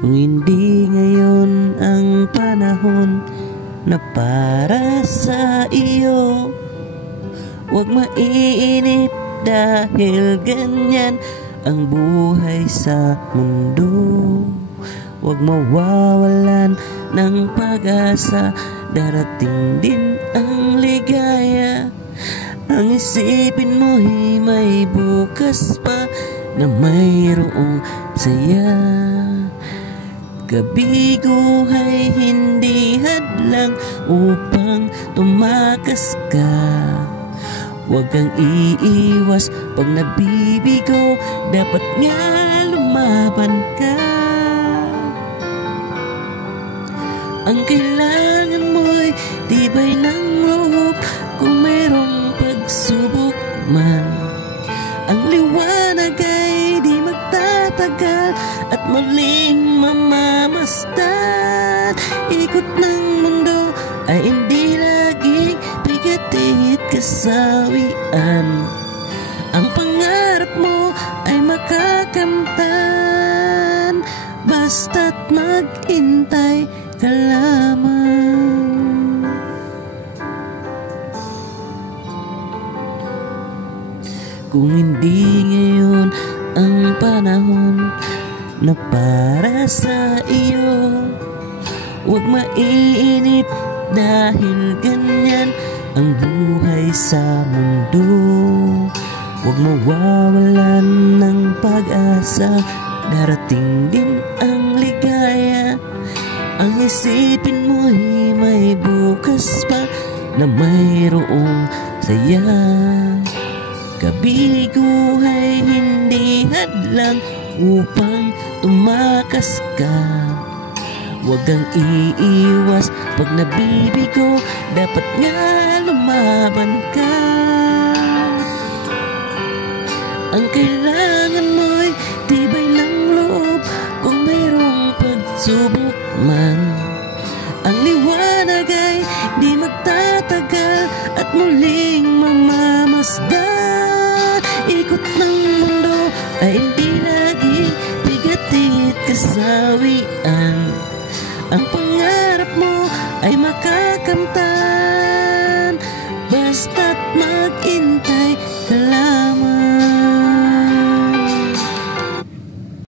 Kung hindi ngayon ang panahon na para sa iyo, huwag maiinip dahil ganyan ang buhay sa mundo. Huwag mawawalan ng pag-asa, darating din ang ligaya. Ang isipin mo'y may bukas pa na mayroong saya. Kabigo ay hindi hadlang upang tumakas ka. Huwag kang iiwas pag nabibigo, dapat nga lumaban ka. Ang kailangan mo'y tibay ng loob kung mayroong pagsubok man. Ang liwanag ay di magtatagal at muling mamamasdan. Ikot ng mundo ay hindi laging bigatit kasawian. Ang pangarap mo ay makakamtan, basta't maghintay ka lamang. Kung hindi ngayon ang panahon na para sa iyo, huwag maiinip dahil ganyan ang buhay sa mundo. Huwag mawawalan ng pag-asa, darating din ang ligaya. Ang isipin mo'y may bukas pa na mayroong saya. Kabigo ay hindi hadlang upang tumakas ka. Huwag kang iiwas pag nabibigo, dapat nga lumaban ka. Ang kailangan mo'y tibay ng loob kung mayroong pagsubok man. Ang liwanag ay di magtatagal at muling mamamasdan. Ikot ng mundo ay hindi laging bigatit kasawian. Ang pangarap mo ay makakamtan, basta't maghintay ka